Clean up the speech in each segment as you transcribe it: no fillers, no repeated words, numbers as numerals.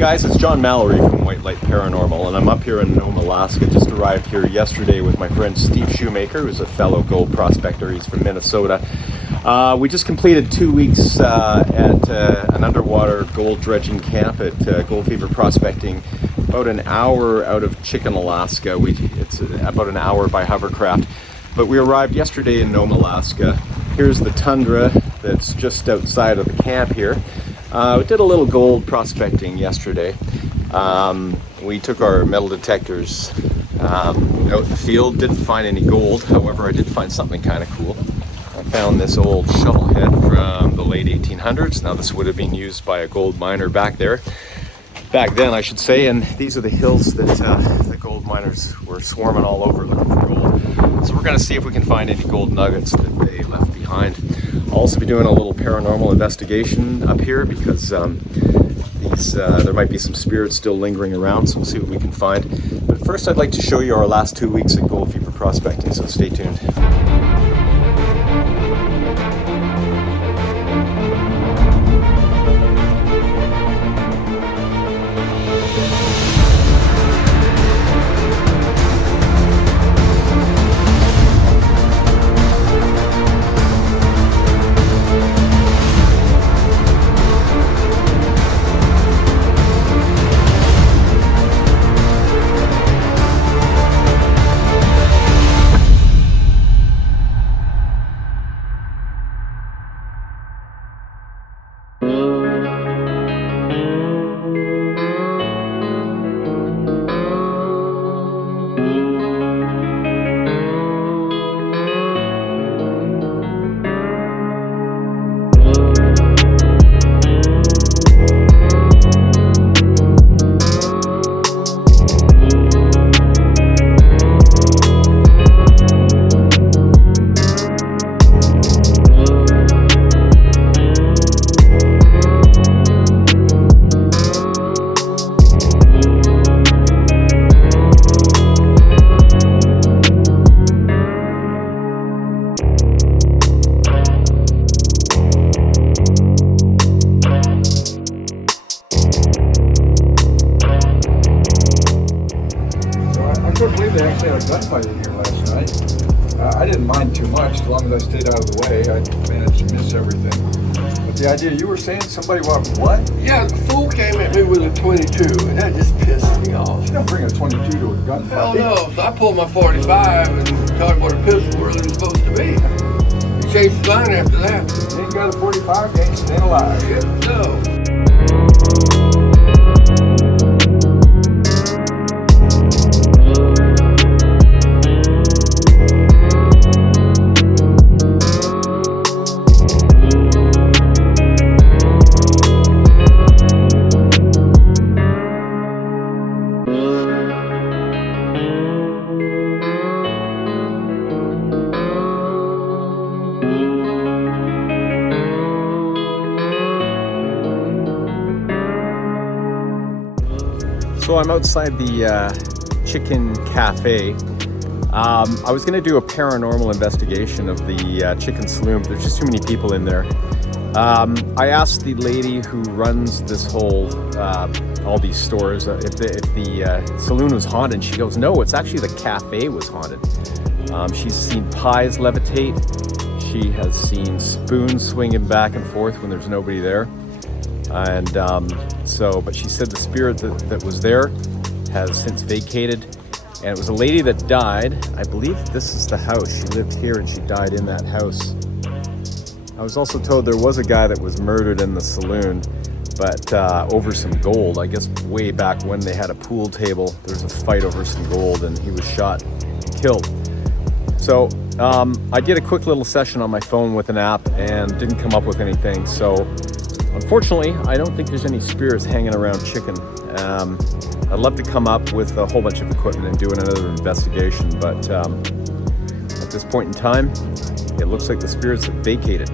guys, it's John Mallory from White Light Paranormal, and I'm up here in Nome, Alaska. Just arrived here yesterday with my friend Steve Shoemaker, who's a fellow gold prospector. He's from Minnesota. We just completed 2 weeks at an underwater gold dredging camp at Gold Fever Prospecting, about an hour out of Chicken, Alaska. It's about an hour by hovercraft. But we arrived yesterday in Nome, Alaska. Here's the tundra that's just outside of the camp here. We did a little gold prospecting yesterday. We took our metal detectors out in the field, didn't find any gold. However, I did find something kind of cool. I found this old shovel head from the late 1800s. Now this would have been used by a gold miner back then, I should say, and these are the hills that the gold miners were swarming all over looking for gold. So we're going to see if we can find any gold nuggets that they left behind. I'll also be doing a little paranormal investigation up here because there might be some spirits still lingering around, so we'll see what we can find. But first I'd like to show you our last 2 weeks at Gold Fever Prospecting, so stay tuned. I couldn't believe they actually had a gunfight in here last night. I didn't mind too much as long as I stayed out of the way. I managed to miss everything. But the idea you were saying, somebody walked what? Yeah, the fool came at me with a 22, and that just pissed me off. You don't bring a 22 to a gunfight. Hell no. So I pulled my 45 and talked about a pistol where it was supposed to be. He changed his line after that. You ain't got a 45, you ain't staying alive. Yeah, no. So I'm outside the Chicken Cafe. I was going to do a paranormal investigation of the chicken saloon, but there's just too many people in there. I asked the lady who runs this whole, all these stores, if the saloon was haunted, and she goes, no, it's actually the cafe was haunted. She's seen pies levitate. She has seen spoons swinging back and forth when there's nobody there. And but she said the spirit that was there has since vacated, and it was a lady that died. I believe this is the house. She lived here and she died in that house. I was also told there was a guy that was murdered in the saloon, but over some gold. I guess way back when they had a pool table, there was a fight over some gold and he was shot and killed. So I did a quick little session on my phone with an app and didn't come up with anything. So unfortunately, I don't think there's any spirits hanging around Chicken. I'd love to come up with a whole bunch of equipment and do another investigation, but at this point in time, it looks like the spirits have vacated.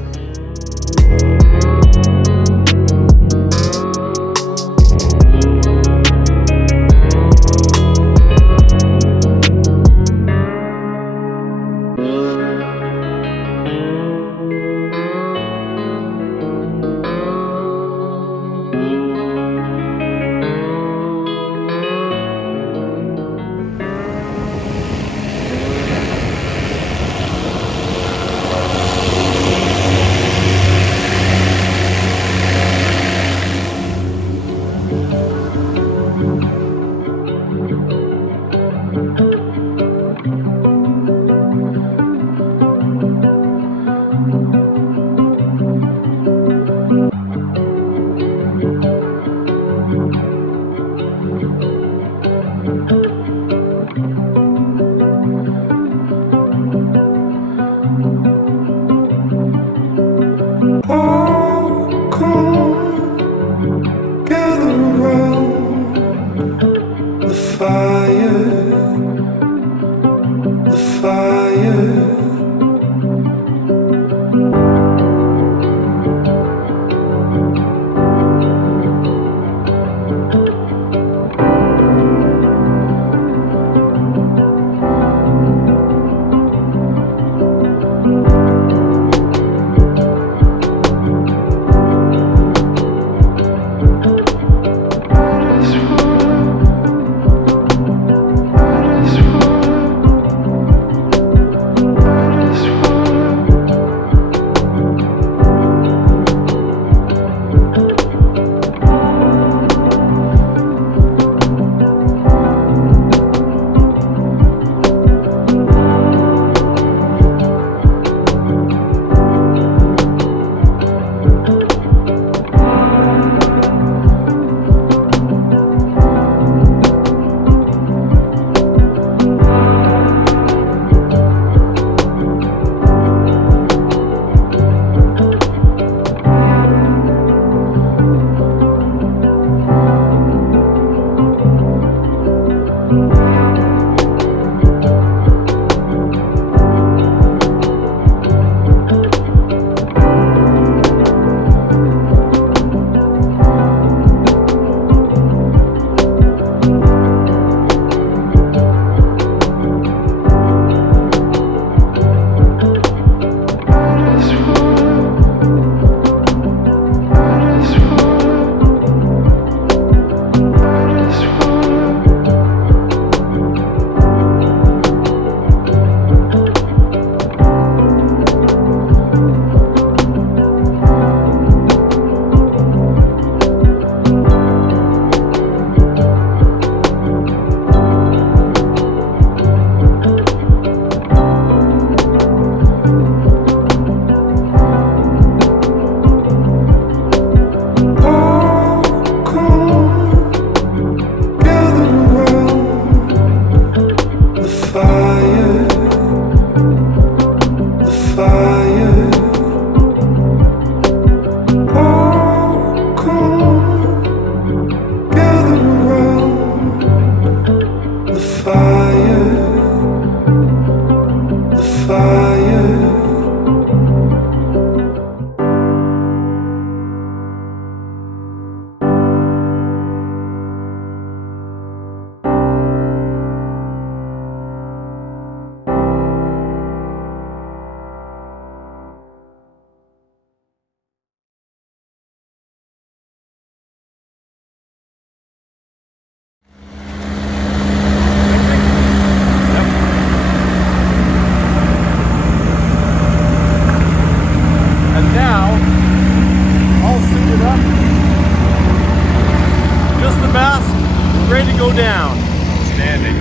ready to go down. Outstanding.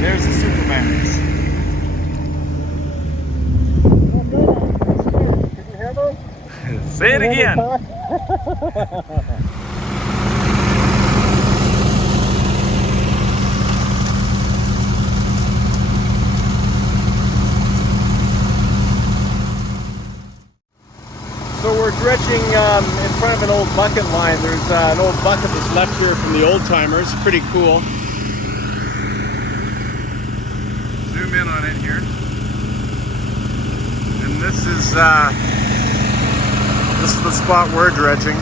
There's the Supermax. Say it again. So we're dredging in front of an old bucket line. There's an old bucket that's left here from the old timers. Pretty cool. Zoom in on it here. And this is the spot we're dredging.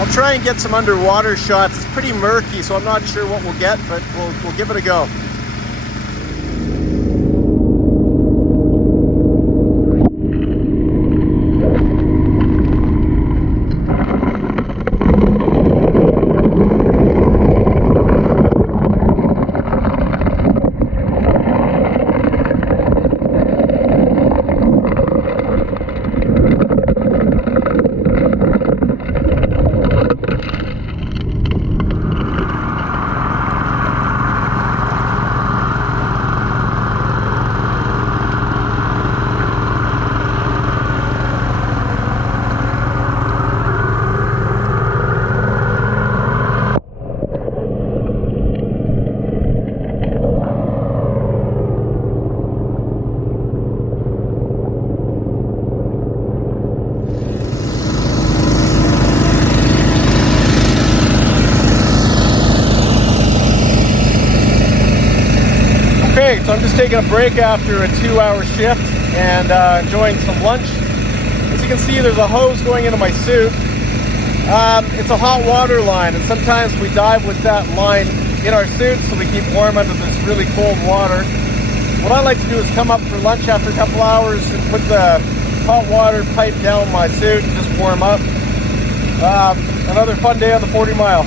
I'll try and get some underwater shots. It's pretty murky, so I'm not sure what we'll get, but we'll give it a go. Okay, so I'm just taking a break after a 2-hour shift and enjoying some lunch. As you can see, there's a hose going into my suit. It's a hot water line, and sometimes we dive with that line in our suits so we keep warm under this really cold water. What I like to do is come up for lunch after a couple hours and put the hot water pipe down my suit and just warm up. Another fun day on the 40 mile.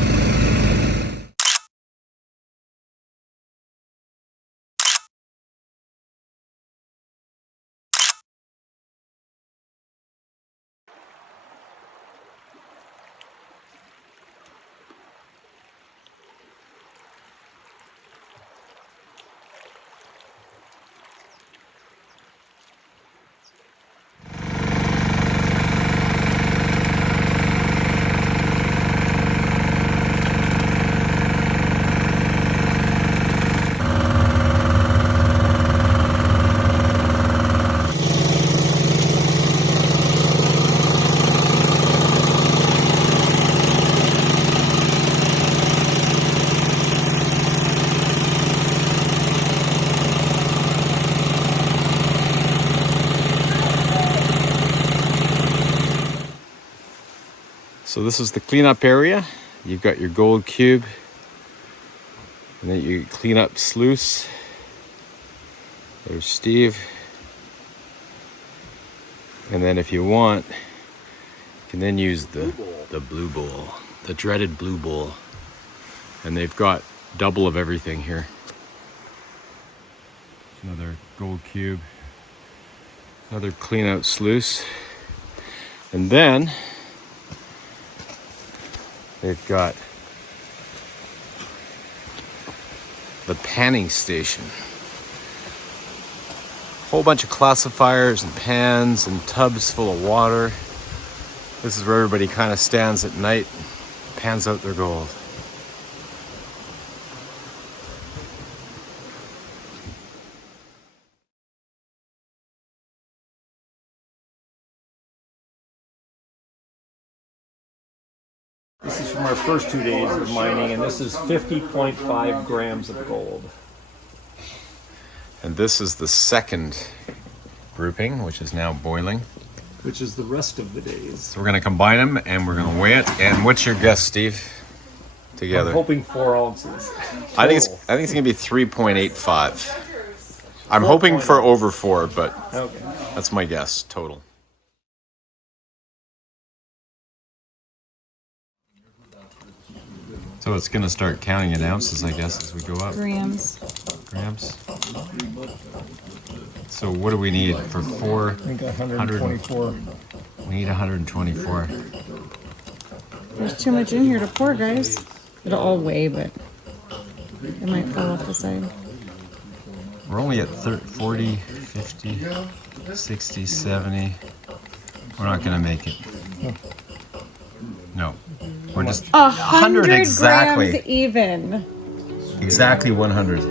So this is the cleanup area. You've got your gold cube, and then you clean up sluice. There's Steve. And then if you want, you can then use the blue bowl, the dreaded blue bowl. And they've got double of everything here. Another gold cube, another clean out sluice. And then they've got the panning station. Whole bunch of classifiers and pans and tubs full of water. This is where everybody kind of stands at night, pans out their gold. This is from our first 2 days of mining, and this is 50.5 grams of gold. And this is the second grouping, which is now boiling. Which is the rest of the days. So we're gonna combine them and we're gonna weigh it. And what's your guess, Steve? Together. I'm hoping 4 ounces. I think it's gonna be 3.85. I'm hoping for over 4, but Okay. that's my guess total. So it's gonna start counting in ounces, I guess, as we go up. Grams. Grams. So what do we need for 4? I think 124. We need 124. There's too much in here to pour, guys. It'll all weigh, but it might fall off the side. We're only at 40, 50, 60, 70. We're not gonna make it. No. We're just 100 exactly. grams even. Exactly 100.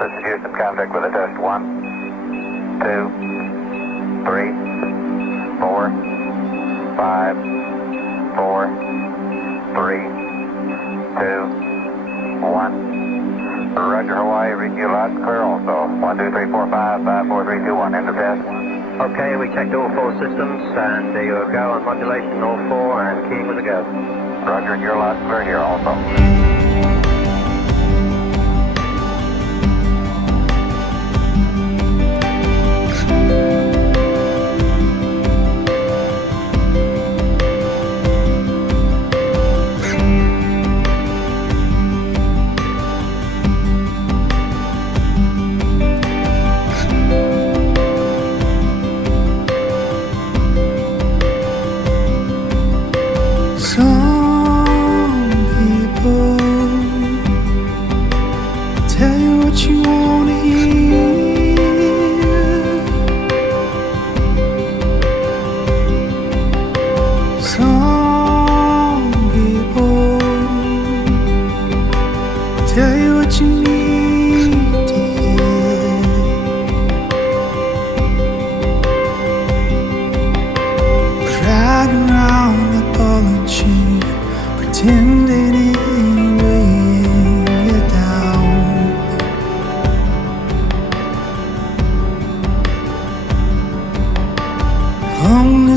This is Houston, contact with a test. 1, 2, 3, 4, 5, 4, 3, 2, 1. Roger, Hawaii, reading you loud and clear also. 1, 2, 3, 4, 5, 5, 4, 3, 2, 1. End of test. Okay, we checked all 4 systems, and there you go on modulation, all 4, and keying with a go. Roger, and you're loud and clear here also.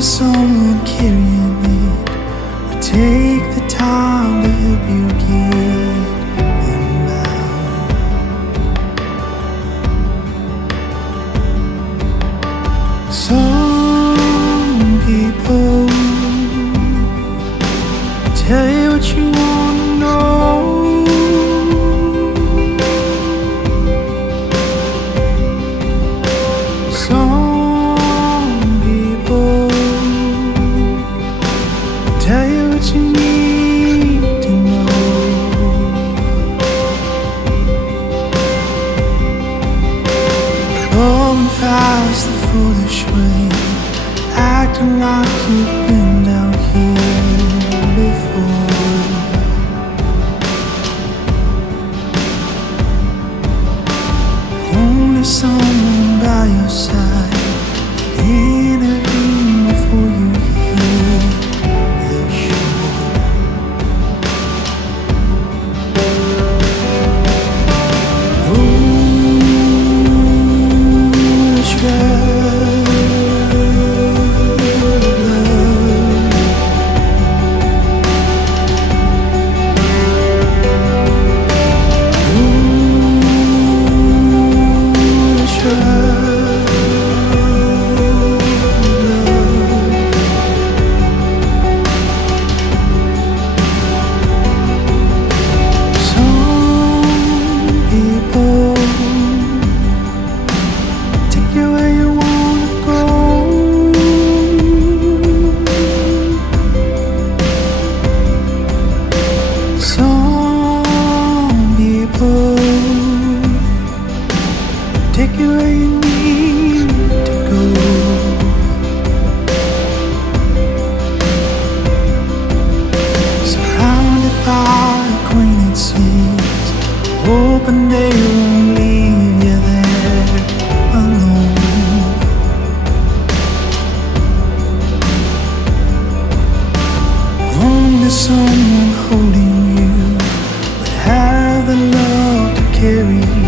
Someone carrying it will take the time to help you get unbound. Some people tell you what you hoping they won't leave you there alone. Only someone holding you would have the love to carry you home.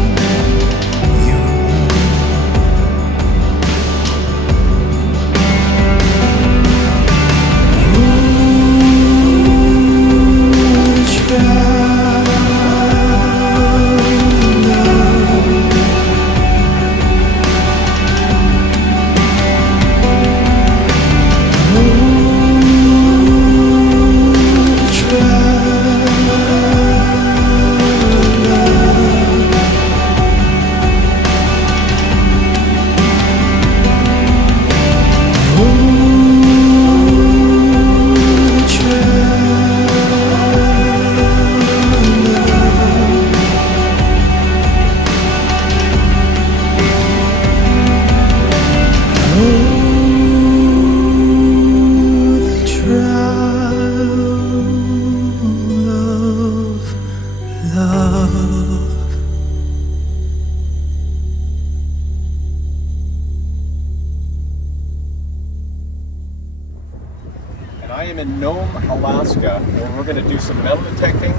And I am in Nome, Alaska, where we're going to do some metal detecting,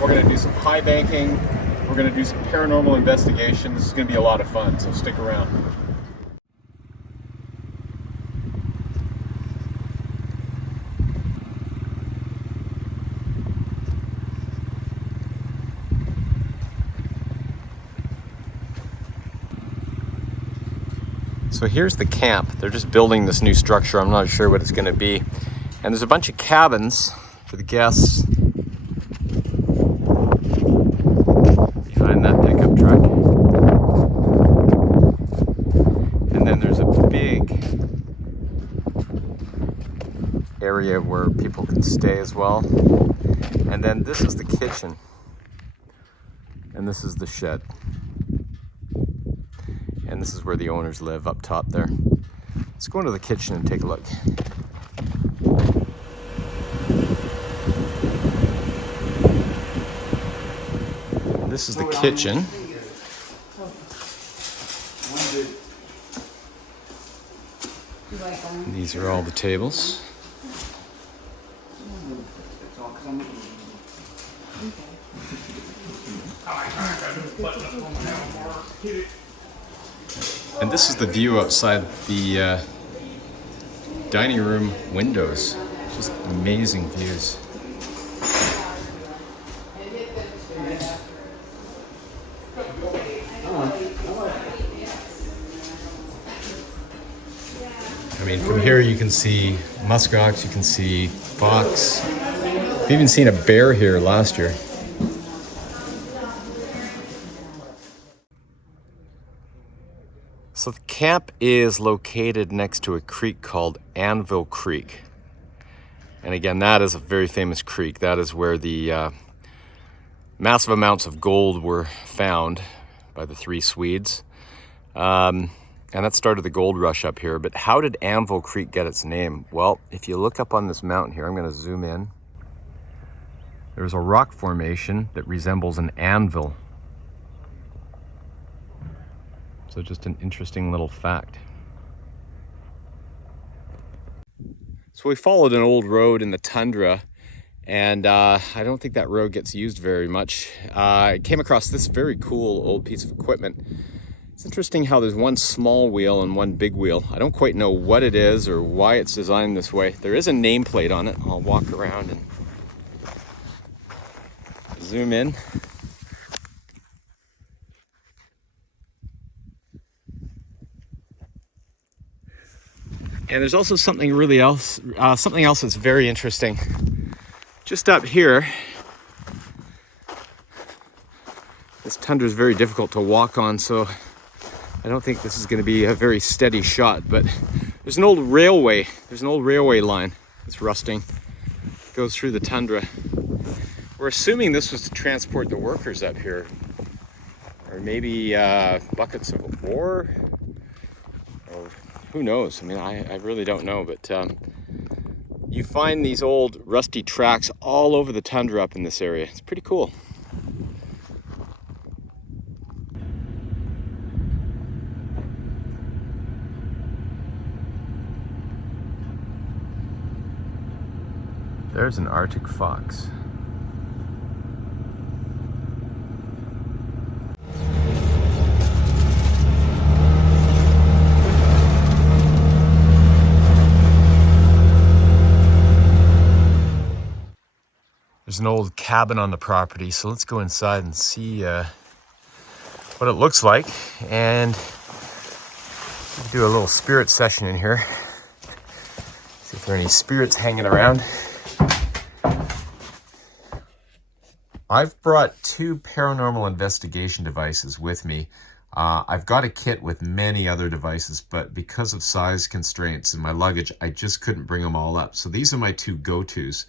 we're going to do some high banking, we're going to do some paranormal investigation. This is going to be a lot of fun, so stick around. So here's the camp. They're just building this new structure. I'm not sure what it's going to be. And there's a bunch of cabins for the guests behind that pickup truck. And then there's a big area where people can stay as well. And then this is the kitchen. And this is the shed. And this is where the owners live up top there. Let's go into the kitchen and take a look. This is the kitchen. These are all the tables. And this is the view outside the dining room windows. Just amazing views. I mean, from here you can see muskox, you can see fox. We've even seen a bear here last year. So the camp is located next to a creek called Anvil Creek. And again, that is a very famous creek. That is where the massive amounts of gold were found by the three Swedes. And that started the gold rush up here. But how did Anvil Creek get its name? Well, if you look up on this mountain here, I'm going to zoom in. There's a rock formation that resembles an anvil. So just an interesting little fact. So we followed an old road in the tundra, and I don't think that road gets used very much. I came across this very cool old piece of equipment. It's interesting how there's one small wheel and one big wheel. I don't quite know what it is or why it's designed this way. There is a nameplate on it. I'll walk around and zoom in. And there's also something else that's very interesting. Just up here, this tundra is very difficult to walk on, so I don't think this is going to be a very steady shot, but there's an old railway. There's an old railway line that's rusting. It goes through the tundra. We're assuming this was to transport the workers up here, or maybe buckets of ore, or who knows? I mean, I really don't know, but you find these old rusty tracks all over the tundra up in this area. It's pretty cool. There's an Arctic fox. There's an old cabin on the property, so let's go inside and see what it looks like, and do a little spirit session in here. See if there are any spirits hanging around. I've brought 2 paranormal investigation devices with me. I've got a kit with many other devices, but because of size constraints in my luggage, I just couldn't bring them all up. So these are my 2 go-tos.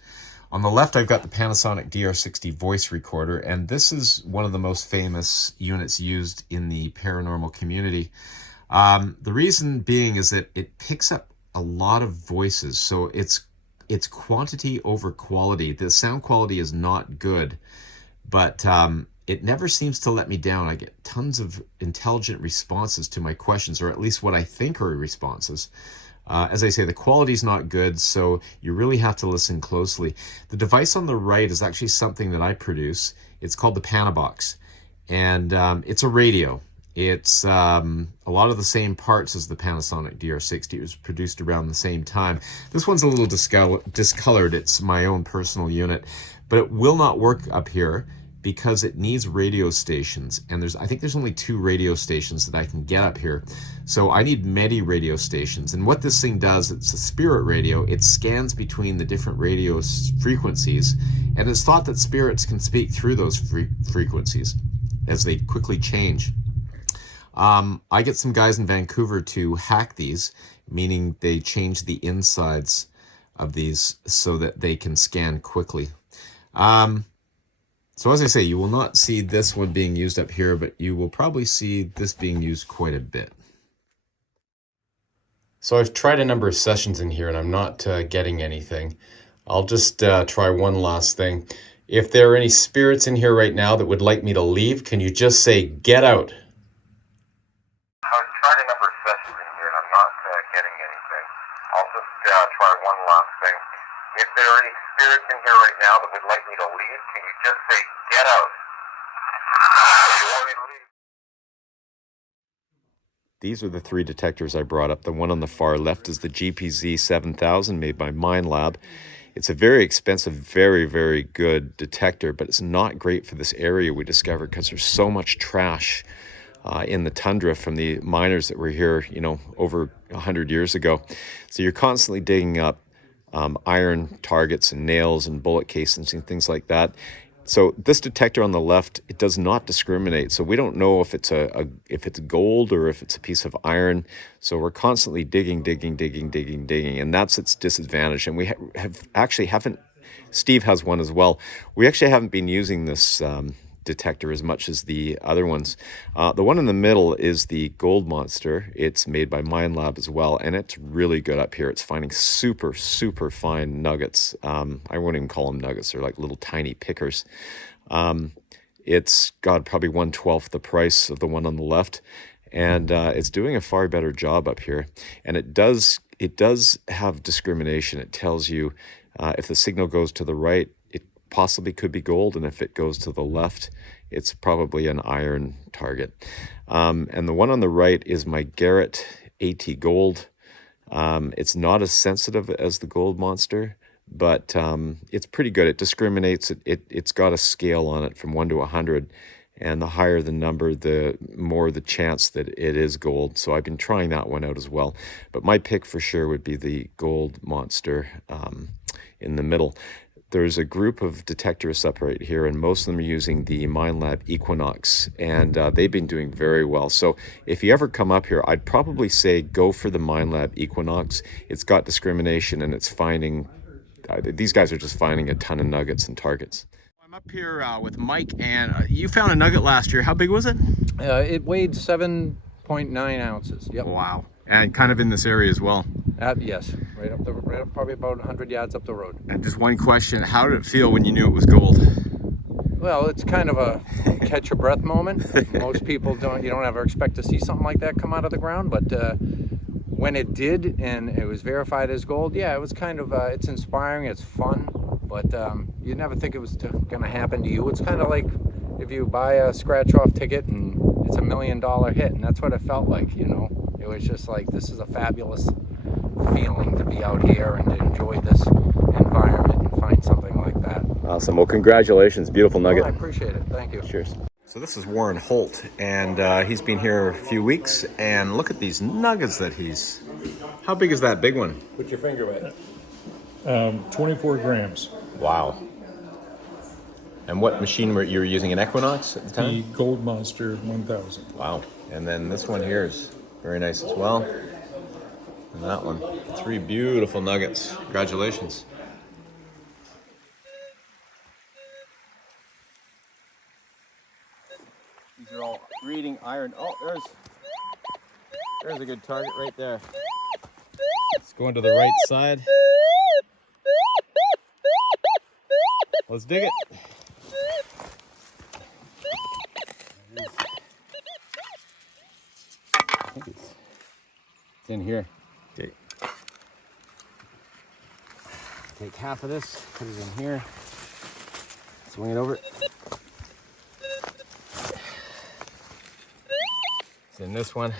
On the left, I've got the Panasonic DR60 voice recorder, and this is one of the most famous units used in the paranormal community. The reason being is that it picks up a lot of voices, so it's quantity over quality. The sound quality is not good, but it never seems to let me down. I get tons of intelligent responses to my questions, or at least what I think are responses. As I say, the quality's not good, so you really have to listen closely. The device on the right is actually something that I produce. It's called the Panabox, and it's a radio. It's a lot of the same parts as the Panasonic DR60. It was produced around the same time. This one's a little discolored. It's my own personal unit, but it will not work up here because it needs radio stations, and I think there's only 2 radio stations that I can get up here. So I need many radio stations, and what this thing does, it's a spirit radio. It scans between the different radio frequencies, and it's thought that spirits can speak through those frequencies as they quickly change. I get some guys in Vancouver to hack these, meaning they change the insides of these so that they can scan quickly. So as I say, you will not see this one being used up here, but you will probably see this being used quite a bit. So I've tried a number of sessions in here and I'm not getting anything. I'll just try one last thing. If there are any spirits in here right now that would like me to leave, can you just say, "Get out"? I've tried a number of sessions in here and I'm not getting anything. I'll just try one last thing. If there are any spirits in here right now that would like me to leave, can you just say, "Get out"? You want me to leave? These are the 3 detectors I brought up. The one on the far left is the GPZ 7000 made by Minelab. It's a very expensive, very, very good detector, but it's not great for this area we discovered because there's so much trash in the tundra from the miners that were here, over 100 years ago. So you're constantly digging up iron targets and nails and bullet casings and things like that. So this detector on the left, it does not discriminate. So we don't know if it's if it's gold or if it's a piece of iron. So we're constantly digging, and that's its disadvantage. And we haven't. Steve has one as well. We actually haven't been using this detector as much as the other ones. The one in the middle is the Gold Monster. It's made by Minelab as well, and it's really good up here. It's finding super fine nuggets. I won't even call them nuggets. They're like little tiny pickers. It's got probably 1/12 the price of the one on the left, and it's doing a far better job up here. And it does have discrimination. It tells you if the signal goes to the right, possibly could be gold, and if it goes to the left, it's probably an iron target. And the one on the right is my Garrett AT Gold. It's not as sensitive as the Gold Monster, but it's pretty good. It discriminates. It's got a scale on it from 1 to 100, and the higher the number, the more the chance that it is gold. So I've been trying that one out as well. But my pick for sure would be the Gold Monster in the middle. There's a group of detectorists up right here, and most of them are using the Minelab Equinox, and they've been doing very well. So if you ever come up here, I'd probably say go for the Minelab Equinox. It's got discrimination, and it's finding, these guys are just finding a ton of nuggets and targets. I'm up here with Mike, and you found a nugget last year. How big was it? It weighed 7.9 ounces. Yep. Wow. And kind of in this area as well. Yes, right up probably about 100 yards up the road. And just one question, how did it feel when you knew it was gold? Well, it's kind of a catch your breath moment. Most people you don't ever expect to see something like that come out of the ground, but when it did and it was verified as gold, yeah, it was kind of, it's inspiring, it's fun. but you never think it was going to happen to you. It's kind of like if you buy a scratch-off ticket and it's $1 million hit, and that's what it felt like, you know. It was just like, this is a fabulous feeling to be out here and to enjoy this environment and find something like that. Awesome. Well, congratulations. Beautiful nugget. Well, I appreciate it. Thank you. Cheers. So this is Warren Holt, and he's been here a few weeks, and look at these nuggets that he's... How big is that big one? Put your finger in it. 24 grams. Wow. And what machine were you using? An Equinox at the time? The Gold Monster 1000. Wow. And then this one here is very nice as well. And that one. 3 beautiful nuggets. Congratulations. These are all reading iron. Oh, there's a good target right there. Let's go into the right side. Let's dig it. I think it's in here. Okay. Take half of this, put it in here, swing it over. It's in this one.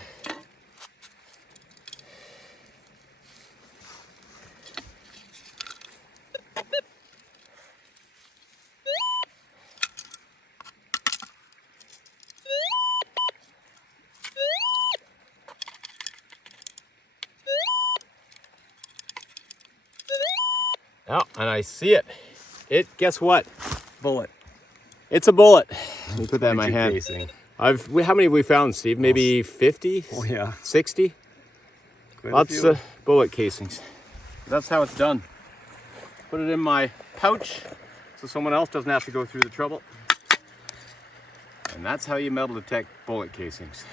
Oh, and I see it. Guess what? Bullet. It's a bullet. Let me put that in my hand. Casing. How many have we found, Steve? Maybe 50? Oh, yeah. 60? Lots of bullet casings. That's how it's done. Put it in my pouch so someone else doesn't have to go through the trouble. And that's how you metal detect bullet casings.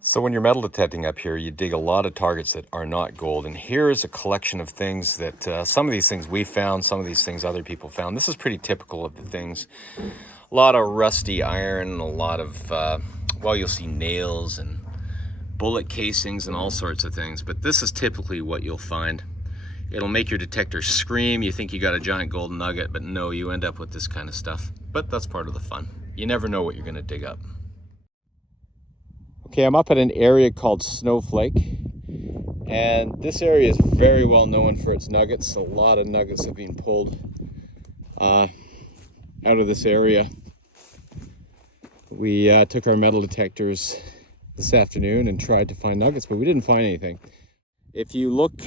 So when you're metal detecting up here, you dig a lot of targets that are not gold. And here is a collection of things that some of these things we found, some of these things other people found. This is pretty typical of the things. A lot of rusty iron, a lot of, well, you'll see nails and bullet casings and all sorts of things. But this is typically what you'll find. It'll make your detector scream. You think you got a giant gold nugget, but no, you end up with this kind of stuff. But that's part of the fun. You never know what you're gonna dig up. Okay, I'm up at an area called Snowflake, and this area is very well known for its nuggets. A lot of nuggets have been pulled out of this area. We took our metal detectors this afternoon and tried to find nuggets, but we didn't find anything. If you look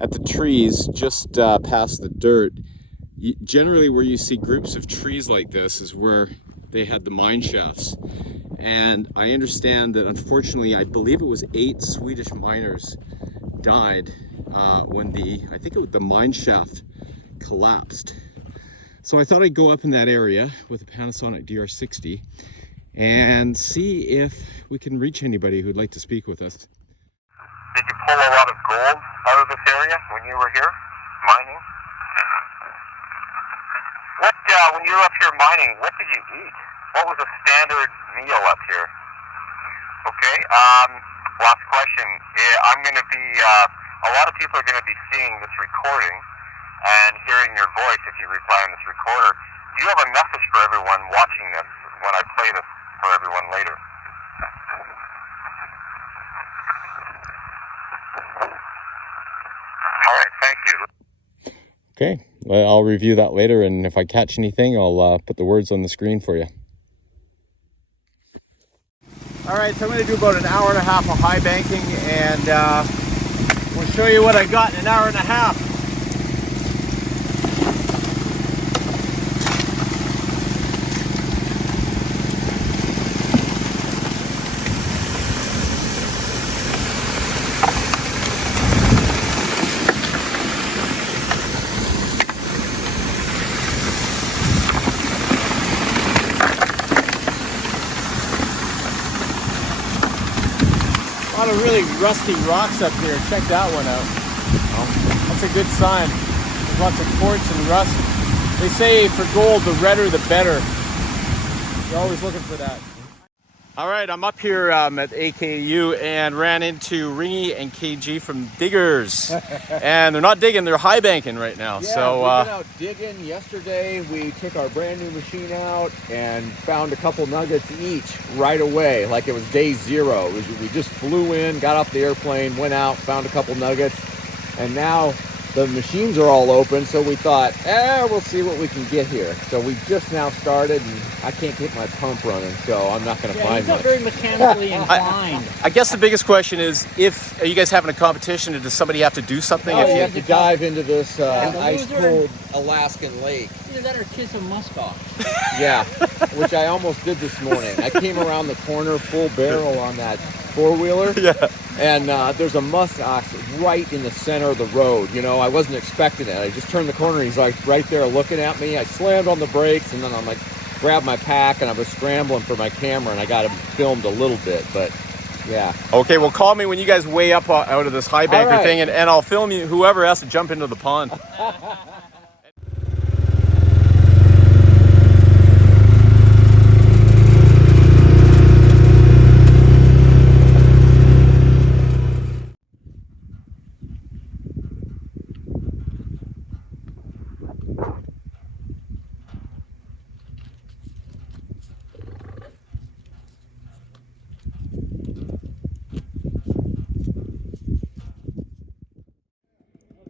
at the trees just past the dirt, generally where you see groups of trees like this is where they had the mine shafts. And I understand that, unfortunately, I believe it was 8 Swedish miners died when the mine shaft collapsed. So I thought I'd go up in that area with a Panasonic DR60 and see if we can reach anybody who'd like to speak with us. Did you pull a lot of gold out of this area when you were here mining? When you were up here mining, what did you eat? What was a standard meal up here? Okay, last question. I'm going to be, a lot of people are going to be seeing this recording and hearing your voice if you reply on this recorder. Do you have a message for everyone watching this when I play this for everyone later? All right, thank you. Okay, well, I'll review that later, and if I catch anything, I'll put the words on the screen for you. All right, so I'm going to do about an hour and a half of high banking, and we'll show you what I got in an hour and a half. A lot of really rusty rocks up here. Check that one out. That's a good sign. There's lots of quartz and rust. They say for gold, the redder the better. You're always looking for that. All right, I'm up here at AKU and ran into Ringy and KG from Diggers. And they're not digging, they're high banking right now. Yeah, so we've been out digging. Yesterday we took our brand new machine out and found a couple nuggets each right away, like it was day zero. We just flew in, got off the airplane, went out, found a couple nuggets, and now the machines are all open, so we thought, we'll see what we can get here. So we just now started, and I can't get my pump running, so I'm not going to find much. Very mechanically inclined. I guess the biggest question is, are you guys having a competition, or does somebody have to do something? You have to dive into this ice-cold Alaskan lake. Either that or kiss a muskox. Yeah, which I almost did this morning. I came around the corner full barrel on that four-wheeler. Yeah. And there's a muskox right in the center of the road. You know, I wasn't expecting it. I just turned the corner, and he's like right there looking at me. I slammed on the brakes, and then I'm like, grabbed my pack, and I was scrambling for my camera, and I got him filmed a little bit, but yeah. Okay, well, call me when you guys weigh up out of this high banker thing, and I'll film you, whoever has to jump into the pond.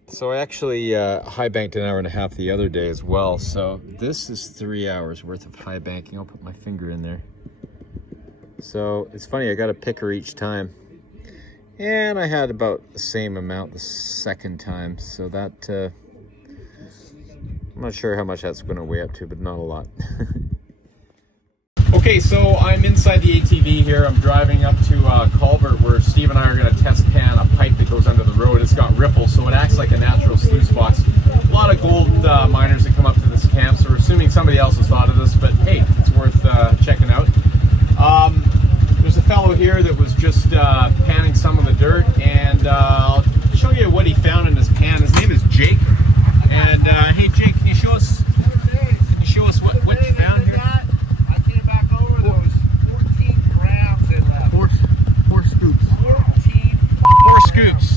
So I actually high banked an hour and a half the other day as well. So this is 3 hours worth of high banking. I'll put my finger in there. So it's funny, I got a picker each time. And I had about the same amount the second time. So that, I'm not sure how much that's going to weigh up to, but not a lot. Okay, so I'm inside the ATV here. I'm driving up to a culvert where Steve and I are going to test pan a pipe that goes under the road. It's got riffles, so it acts like a natural sluice box. A lot of gold miners that come up to this camp, so we're assuming somebody else has thought of this, but hey, it's worth checking out. There's a fellow here that was just panning some of the dirt, and I'll show you what he found in his pan. His name is Jake. And hey, Jake, can you show us what you found here?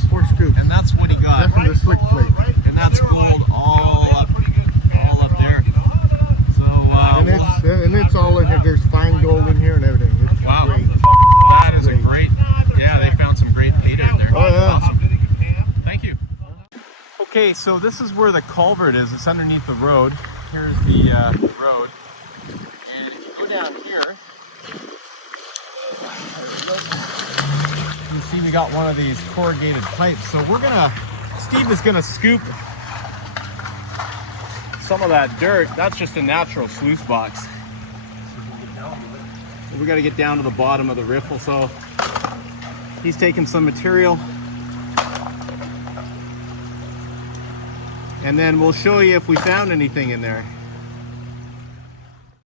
Four scoops. And that's what he got. That's from the slick plate. And that's gold all up there. So and it's all in here. There's fine gold in here and everything. It's wow. Great. That is a great. Yeah, they found some great pay down there. Oh yeah. Awesome. Thank you. Okay, so this is where the culvert is. It's underneath the road. Here's the road. And if you go down here, you see we got one of these corrugated pipes. So Steve is gonna scoop some of that dirt. That's just a natural sluice box. We gotta get down to the bottom of the riffle. So he's taking some material. And then we'll show you if we found anything in there.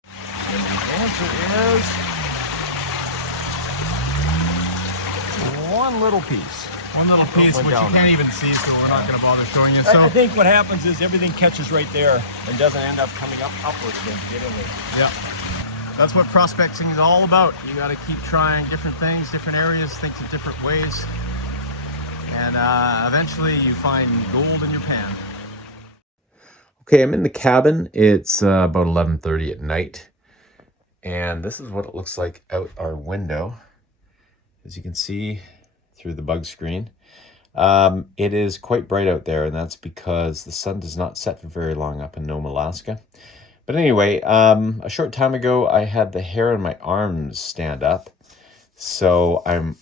The answer is one little piece. One little piece, which you can't even see, so we're not going to bother showing you. So I think what happens is everything catches right there and doesn't end up coming upwards again to get in there. Yeah. That's what prospecting is all about. You got to keep trying different things, different areas, think in different ways. And eventually you find gold in your pan. Okay, I'm in the cabin. It's about 11:30 at night. And this is what it looks like out our window. As you can see through the bug screen. It is quite bright out there, and that's because the sun does not set for very long up in Nome, Alaska. But anyway, a short time ago, I had the hair on my arms stand up. So I'm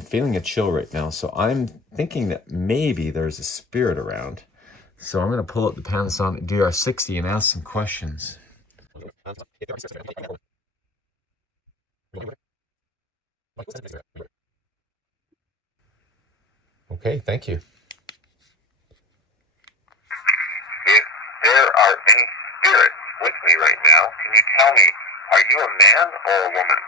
feeling a chill right now. So I'm thinking that maybe there's a spirit around. So I'm going to pull up the Panasonic DR60 and ask some questions. Okay, thank you. If there are any spirits with me right now, can you tell me, are you a man or a woman?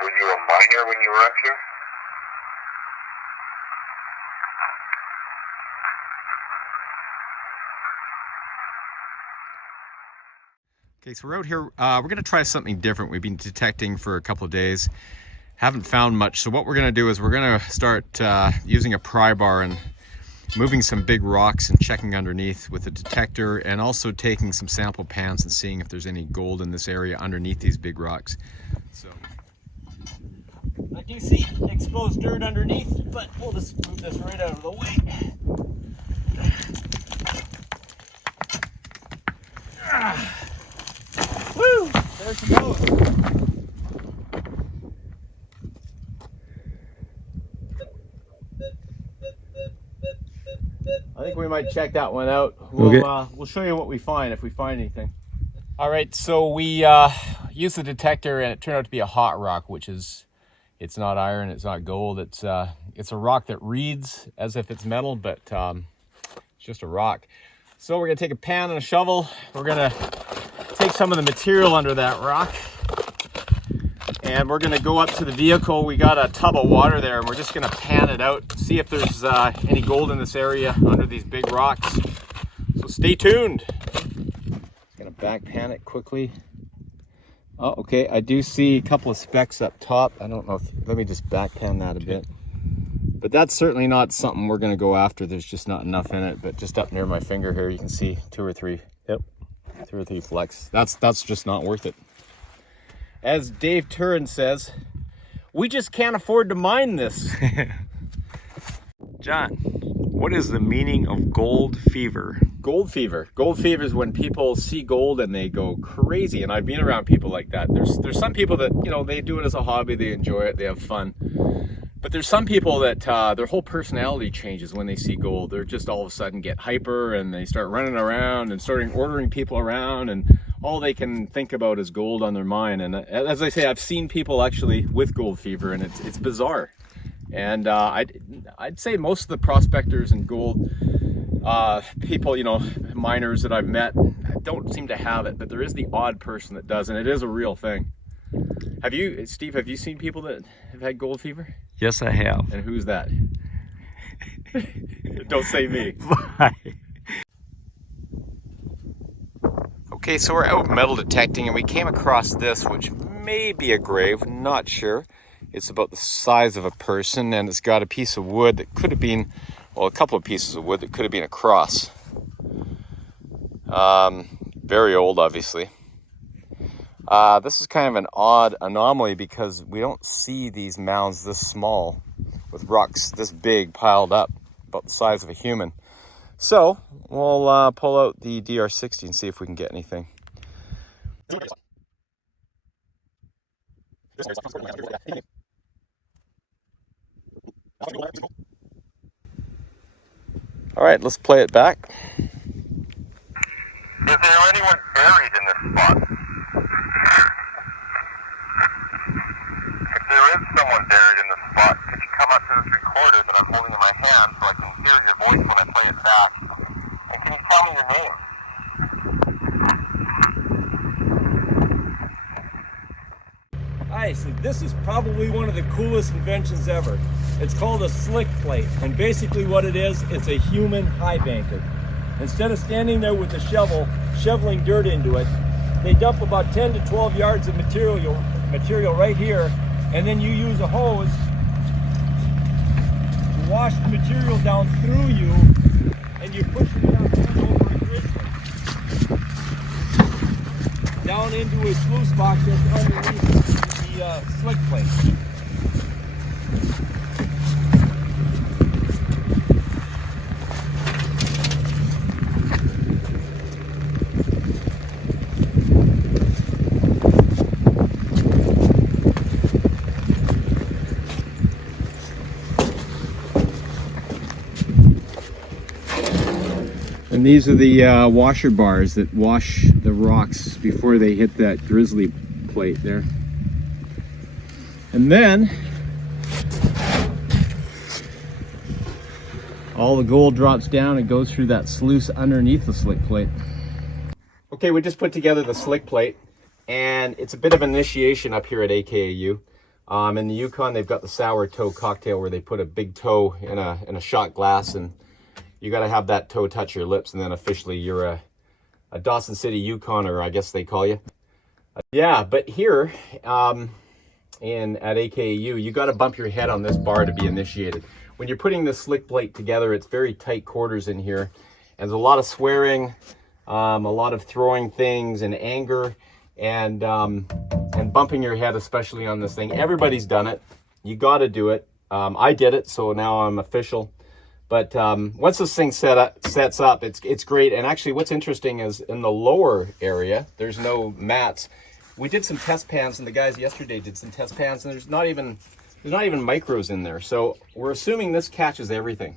Were you a miner when you were up here? Okay, so we're out here. We're going to try something different. We've been detecting for a couple of days. Haven't found much. So what we're going to do is we're going to start using a pry bar and moving some big rocks and checking underneath with a detector, and also taking some sample pans and seeing if there's any gold in this area underneath these big rocks. So I do see exposed dirt underneath, but we'll just move this right out of the way. Woo! There she goes. I think we might check that one out. We'll show you what we find if we find anything. All right, so we used the detector and it turned out to be a hot rock, which is, it's not iron, it's not gold. It's a rock that reads as if it's metal, but it's just a rock. So we're gonna take a pan and a shovel. We're gonna take some of the material under that rock, and we're gonna go up to the vehicle. We got a tub of water there, and we're just gonna pan it out, see if there's any gold in this area under these big rocks. So stay tuned. Just gonna back pan it quickly. Oh, okay, I do see a couple of specks up top. I don't know if, let me just back pan that a bit. But that's certainly not something we're gonna go after. There's just not enough in it. But just up near my finger here, you can see 2 or 3. Yep, 2 or 3 flecks. That's just not worth it. As Dave Turin says, we just can't afford to mine this. John, what is the meaning of gold fever? Gold fever. Gold fever is when people see gold and they go crazy. And I've been around people like that. There's some people that, you know, they do it as a hobby, they enjoy it, they have fun. But there's some people that their whole personality changes when they see gold. They're just all of a sudden get hyper and they start running around and starting ordering people around, and all they can think about is gold on their mind. And as I say, I've seen people actually with gold fever, and it's bizarre. And I'd say most of the prospectors and gold people, you know, miners that I've met, don't seem to have it, but there is the odd person that does, and it is a real thing. Have you, Steve, have you seen people that have had gold fever? Yes, I have. And who's that? Don't say me. Bye. Okay, so we're out metal detecting, and we came across this, which may be a grave, not sure. It's about the size of a person, and it's got a piece of wood that could have been, well, a couple of pieces of wood that could have been a cross. Very old, obviously. This is kind of an odd anomaly because we don't see these mounds this small with rocks this big piled up, about the size of a human. So we'll pull out the DR60 and see if we can get anything. All right, let's play it back. Is there anyone buried in this spot? If there is someone buried in this spot, could you come up to this recorder that I'm holding in my hand so I can hear your voice when I play it back? And can you tell me your name? Hi, so this is probably one of the coolest inventions ever. It's called a slick plate, and basically what it is, it's a human high banker. Instead of standing there with a shovel, shoveling dirt into it, they dump about 10 to 12 yards of material right here, and then you use a hose to wash the material down through you, and you push it down over a grizzly, down into a sluice box that's underneath the slick plate. And these are the washer bars that wash the rocks before they hit that grizzly plate there. And then all the gold drops down and goes through that sluice underneath the slick plate. Okay, we just put together the slick plate, and it's a bit of an initiation up here at AKAU. In the Yukon, they've got the sour toe cocktail where they put a big toe in a shot glass, and you got to have that toe touch your lips, and then officially you're Dawson City, Yukon, or I guess they call you. Yeah, but here at AKU, you got to bump your head on this bar to be initiated. When you're putting this slick plate together, it's very tight quarters in here. And there's a lot of swearing, a lot of throwing things and anger, and bumping your head, especially on this thing. Everybody's done it. You got to do it. I did it, so now I'm official. But once this thing sets up, it's great. And actually, what's interesting is in the lower area, there's no mats. We did some test pans, and the guys yesterday did some test pans, and there's not even micros in there. So we're assuming this catches everything.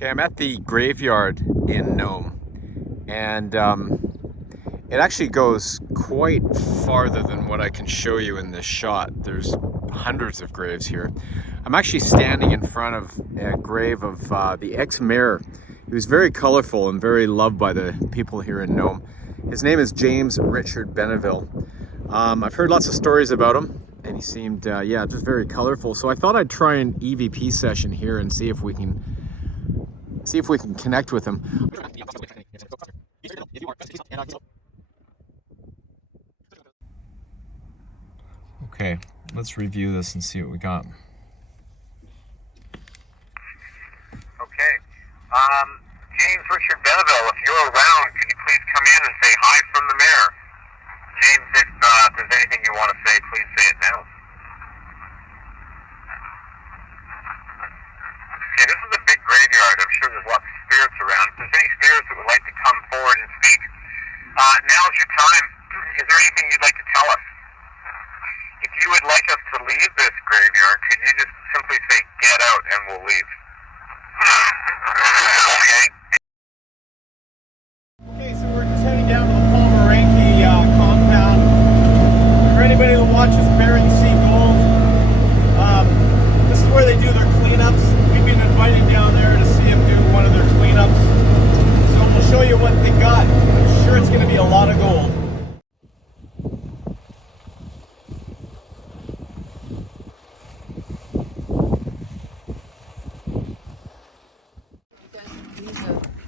Okay, I'm at the graveyard in Nome, and it actually goes quite farther than what I can show you in this shot. There's hundreds of graves here. I'm actually standing in front of a grave of the ex-mayor. He was very colorful and very loved by the people here in Nome. His name is James Richard Benneville. I've heard lots of stories about him, and he seemed, yeah, just very colorful. So I thought I'd try an EVP session here and see if we can connect with him. Okay, let's review this and see what we got. Okay. James Richard Benneville, if you're around, could you please come in and say hi from the mayor? James, if there's anything you want to say, please say it now. Okay, this is a big graveyard. I'm sure there's lots of spirits around. If there's any spirits that would like to come forward and speak, now's your time. Is there anything you'd like to tell us? If you would like us to leave this graveyard, could you just simply say, get out, and we'll leave? Okay. Okay, so we're just heading down to the Palmaranki compound. For anybody who watches Bering Sea Gold, this is where they do their cleanups. We've been invited down there to see them do one of their cleanups. So we'll show you what they got. I'm sure it's going to be a lot of gold.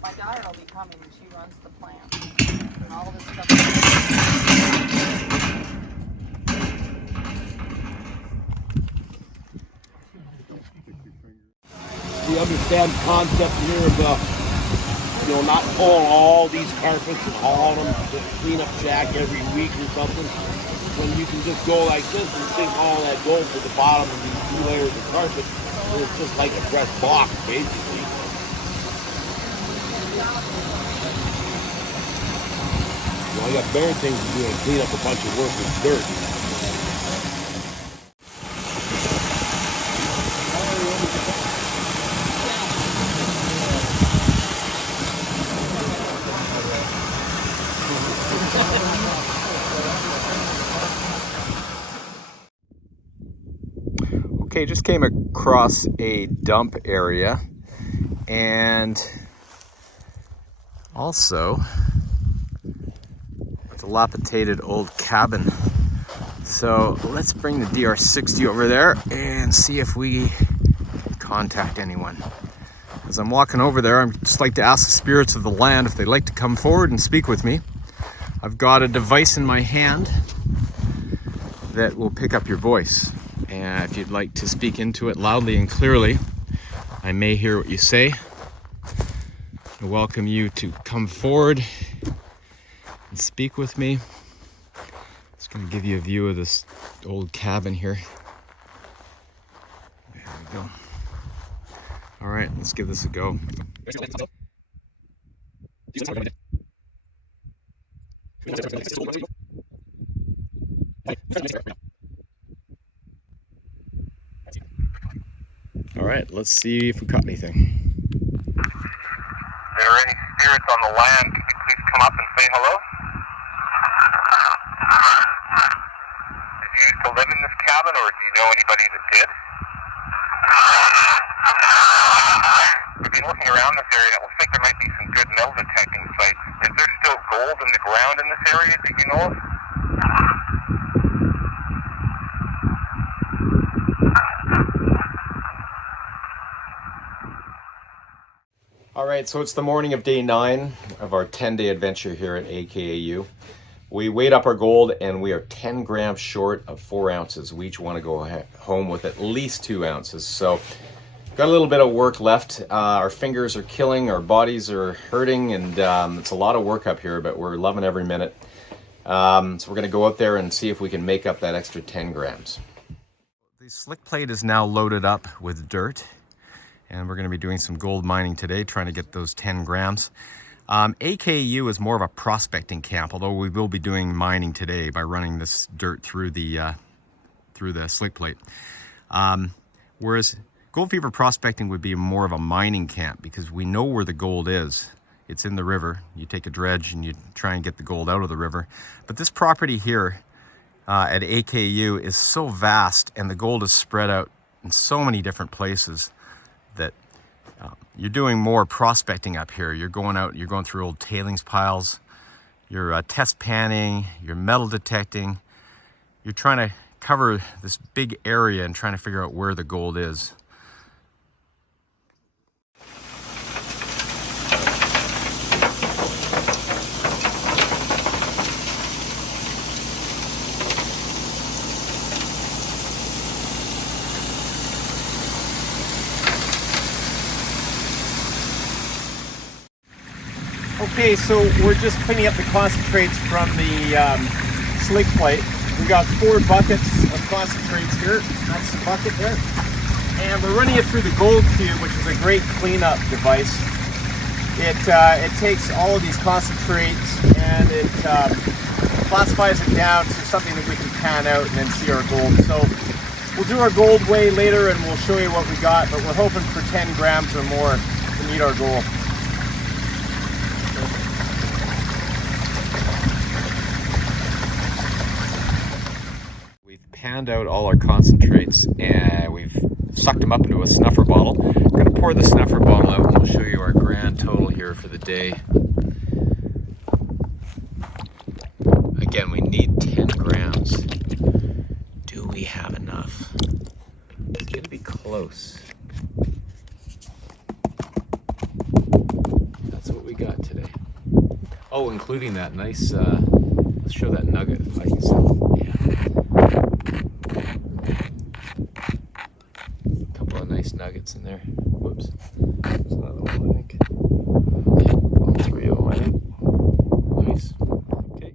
My daughter will be coming, and she runs the plant, and all this stuff. We understand the concept here of not pulling all these carpets and hauling them to the cleanup shack every week or something. When you can just go like this and sink all that gold to the bottom of these 2 layers of carpet, and it's just like a fresh box, basically. Well, I got better things to do than clean up a bunch of workers' dirt. Okay, just came across a dump area and also a dilapidated old cabin. So let's bring the DR60 over there and see if we can contact anyone. As I'm walking over there, I'd just like to ask the spirits of the land if they'd like to come forward and speak with me. I've got a device in my hand that will pick up your voice. And if you'd like to speak into it loudly and clearly, I may hear what you say. I welcome you to come forward and speak with me. Just going to give you a view of this old cabin here. There we go. All right, let's give this a go. All right, let's see if we caught anything. If there are any spirits on the land, could you please come up and say hello? Did you used to live in this cabin, or do you know anybody that did? We've been looking around this area, and it looks like there might be some good metal detecting sites. Is there still gold in the ground in this area that you know of? All right, so it's the morning of day 9 of our 10-day adventure here at AKAU. We weighed up our gold and we are 10 grams short of 4 ounces. We each want to go home with at least 2 ounces. So got a little bit of work left. Our fingers are killing, our bodies are hurting, and it's a lot of work up here, but we're loving every minute. So we're going to go out there and see if we can make up that extra 10 grams. The slick plate is now loaded up with dirt, and we're going to be doing some gold mining today, trying to get those 10 grams. AKU is more of a prospecting camp, although we will be doing mining today by running this dirt through the slick plate. Whereas Gold Fever prospecting would be more of a mining camp, because we know where the gold is. It's in the river. You take a dredge and you try and get the gold out of the river. But this property here at AKU is so vast, and the gold is spread out in so many different places that you're doing more prospecting up here. You're going out, you're going through old tailings piles, you're test panning, you're metal detecting. You're trying to cover this big area and trying to figure out where the gold is. Okay, so we're just cleaning up the concentrates from the slick plate. We got 4 buckets of concentrates here. That's the bucket there. And we're running it through the gold cube, which is a great cleanup device. It takes all of these concentrates and it classifies it down to something that we can pan out and then see our gold. So we'll do our gold weigh later and we'll show you what we got, but we're hoping for 10 grams or more to meet our goal. Panned out all our concentrates and we've sucked them up into a snuffer bottle. I'm going to pour the snuffer bottle out and we'll show you our grand total here for the day. Again, we need 10 grams. Do we have enough? It's going to be close. That's what we got today. Oh, including that nice, let's show that nugget if I can see. Yeah. Nice nuggets in there. Whoops. There's another one, I think. All 3 of them, I think. Nice. Okay.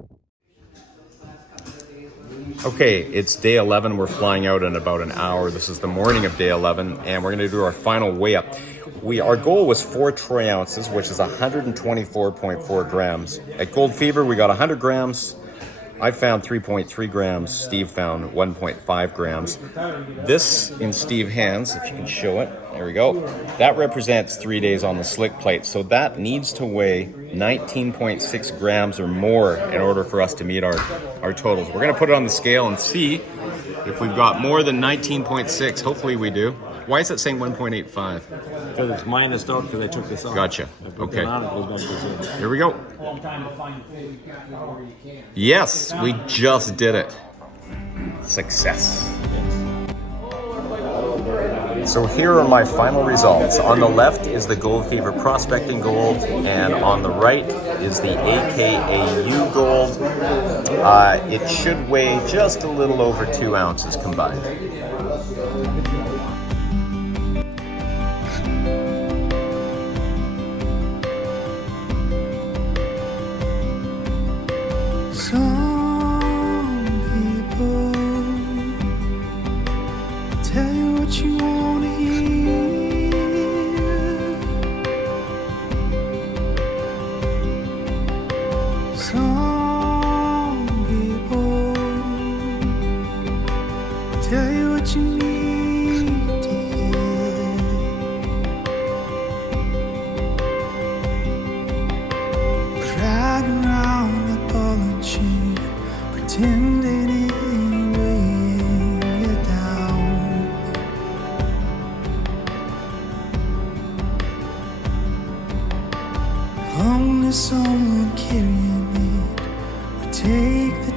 Okay, it's day 11. We're flying out in about an hour. This is the morning of day 11, and we're going to do our final weigh up. Our goal was 4 troy ounces, which is 124.4 grams. At Gold Fever, we got 100 grams. I found 3.3 grams. Steve found 1.5 grams. This in Steve's hands, if you can show it, there we go. That represents 3 days on the slick plate. So that needs to weigh 19.6 grams or more in order for us to meet our totals. We're gonna put it on the scale and see if we've got more than 19.6. Hopefully we do. Why is it saying 1.85? Because it's minused out because I took this off. Gotcha. Okay. On, here we go. Yes, we just did it. Success. So here are my final results. On the left is the Gold Fever prospecting gold, and on the right is the AKAU gold. It should weigh just a little over 2 ounces combined. Some people tell you what you want to hear. Some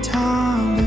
the time